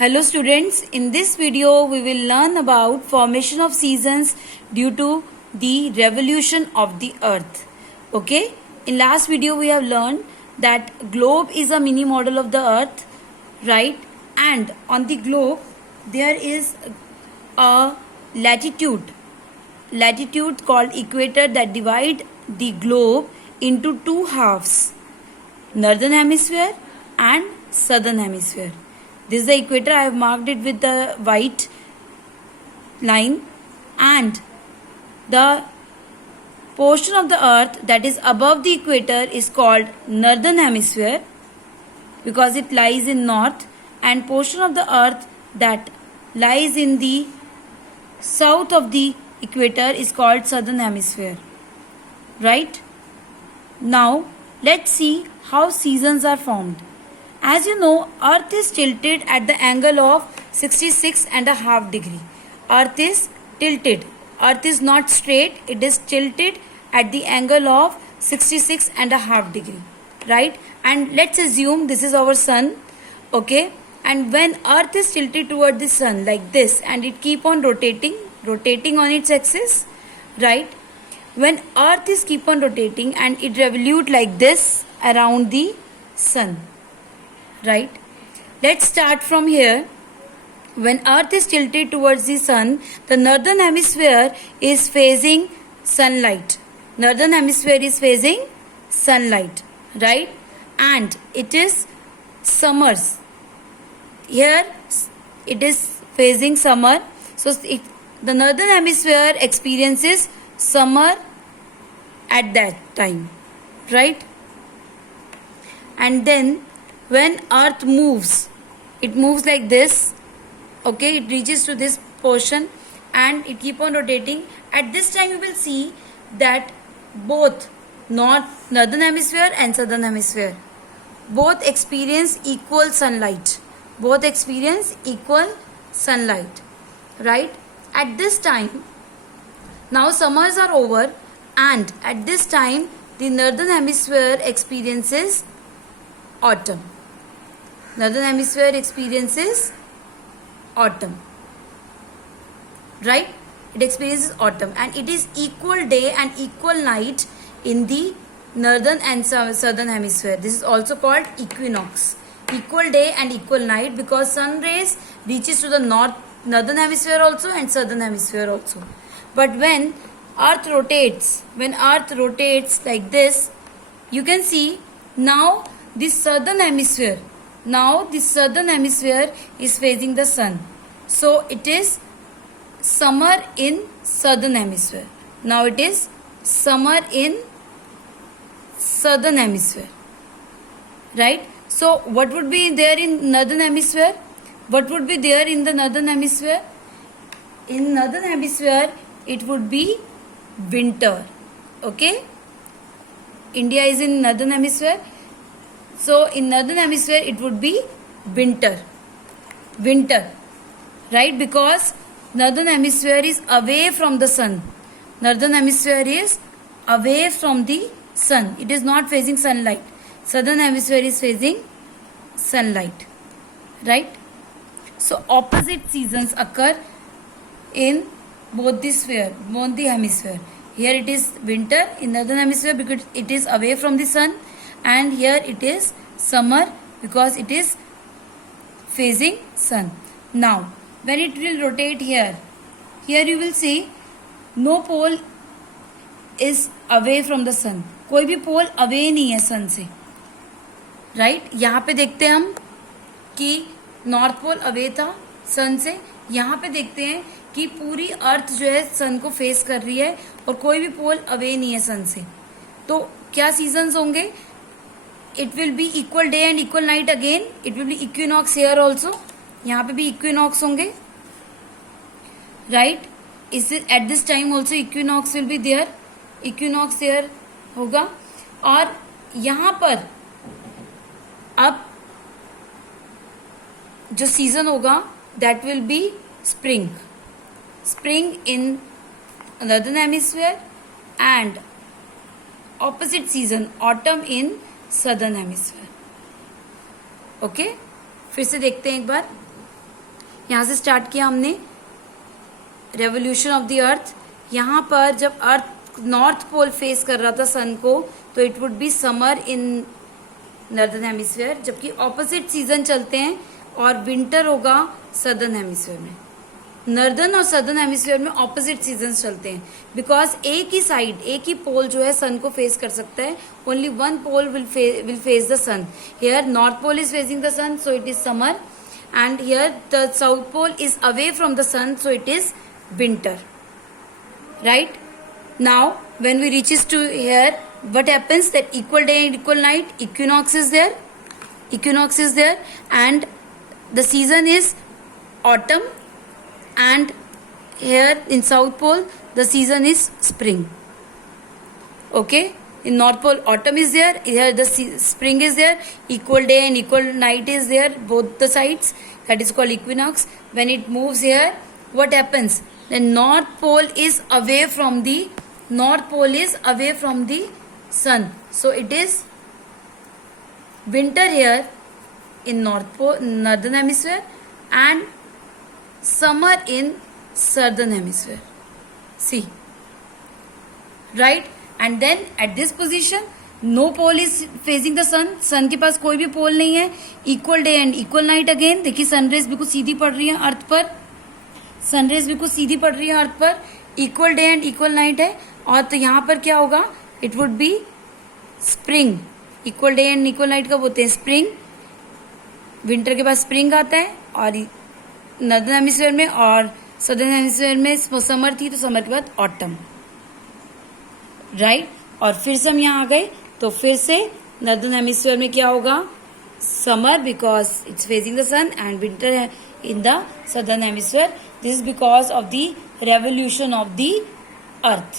Hello students, in this video we will learn about formation of seasons due to the revolution of the earth. Okay, in last video we have learned that globe is a mini model of the earth, right? And on the globe there is a latitude called equator that divide the globe into two halves, northern hemisphere and southern hemisphere. This is the equator. I have marked it with the white line, and the portion of the earth that is above the equator is called northern hemisphere because it lies in north, and portion of the earth that lies in the south of the equator is called southern hemisphere. Right? Now let's see how seasons are formed. As you know, earth is tilted at the angle of 66.5 degree. Earth is tilted. Earth is not straight. It is tilted at the angle of 66.5 degree. Right? And let's assume this is our sun. Okay? And when earth is tilted toward the sun like this, and it keep on rotating on its axis, right? When earth is keep on rotating and it revolute like this around the sun. Right? Let's start from here. When earth is tilted towards the sun, the northern hemisphere is facing sunlight. Northern hemisphere is facing sunlight, right? And it is summers. Here it is facing summer. So the northern hemisphere experiences summer at that time, right? And then when earth moves, it moves like this. Okay, it reaches to this portion and it keep on rotating. At this time you will see that both northern hemisphere and southern hemisphere both experience equal sunlight. Both experience equal sunlight, right? At this time, now summers are over, and at this time the northern hemisphere experiences autumn. Northern hemisphere experiences autumn, right? It experiences autumn, and it is equal day and equal night in the northern and southern hemisphere. This is also called equinox. Equal day and equal night because sun rays reaches to the northern hemisphere also and southern hemisphere also. But when earth rotates like this, you can see now the southern hemisphere is facing the sun. So it is summer in southern hemisphere. Now it is summer in southern hemisphere. Right? So what would be there in northern hemisphere? What would be there in the northern hemisphere? In northern hemisphere it would be winter. Okay? India is in northern hemisphere. So in northern hemisphere it would be winter. Right? Because northern hemisphere is away from the sun. Northern hemisphere is away from the sun. It is not facing sunlight. Southern hemisphere is facing sunlight. Right? So opposite seasons occur in both the hemisphere. Here it is winter in northern hemisphere because it is away from the sun, and here it is summer because it is facing sun. Now when it will rotate here you will see no pole is away from the sun. कोई भी पोल away नहीं है सन से, right? यहाँ पे देखते हैं हम कि नॉर्थ पोल अवे था सन से. यहाँ पे देखते हैं कि पूरी अर्थ जो है सन को फेस कर रही है और कोई भी पोल अवे नहीं है सन से. तो क्या सीजन्स होंगे? It will be equal day and equal night again. It will be equinox here also. यहाँ पे भी इक्विनॉक्स होंगे, राइट? इस at this time also equinox will be there. Equinox there होगा. और यहाँ पर अब जो सीजन होगा that will be spring. Spring in northern hemisphere and opposite season autumn in southern hemisphere. Okay, फिर से देखते हैं एक बार. यहाँ से स्टार्ट किया हमने रेवोल्यूशन ऑफ द अर्थ। यहाँ पर जब अर्थ नॉर्थ पोल फेस कर रहा था सन को, तो it would be summer in northern hemisphere, जबकि ऑपोजिट सीजन चलते हैं और विंटर होगा सदर्न हेमिस्फीयर में। नॉर्दर्न और सदर्न हेमिस्फीयर में ऑपोजिट सीजन्स चलते हैं, बिकॉज एक ही साइड, एक ही पोल जो है सन को फेस कर सकता है। Only one pole will face the sun. Here north pole is facing the sun, so it is summer, and here the south pole is away from the sun, so it is winter, right? Now when we reaches to here, what happens that equal day and equal night, equinox is there, and the season is autumn, and here in south pole the season is spring. Okay, in north pole autumn is there, here the spring is there, equal day and equal night is there, both the sides, that is called equinox. When it moves here, what happens? The north pole is away from the sun, so it is winter here in northern hemisphere and summer in southern hemisphere. See, right? And then at this position no pole is facing the sun के पास कोई भी पोल नहीं है। Equal day and equal night again. देखिए sun rays बिल्कुल सीधी पड़ रही है अर्थ पर, सनरेज बिल्कुल सीधी पड़ रही है अर्थ पर। Equal day and equal night है, और तो यहाँ पर क्या होगा? It would be spring. Equal day and equal night कब होते हैं? स्प्रिंग। विंटर के बाद स्प्रिंग आता है, और नॉर्दर्न हेमिस्फीयर में और सदर्न हेमिस्फीयर में समर थी, तो समर के बाद ऑटम, राइट? और फिर से हम यहाँ आ गए, तो फिर से नॉर्दर्न हेमिस्फीयर में क्या होगा? Summer, because it's facing the sun, and winter है in the southern hemisphere. This is because of the revolution of the earth.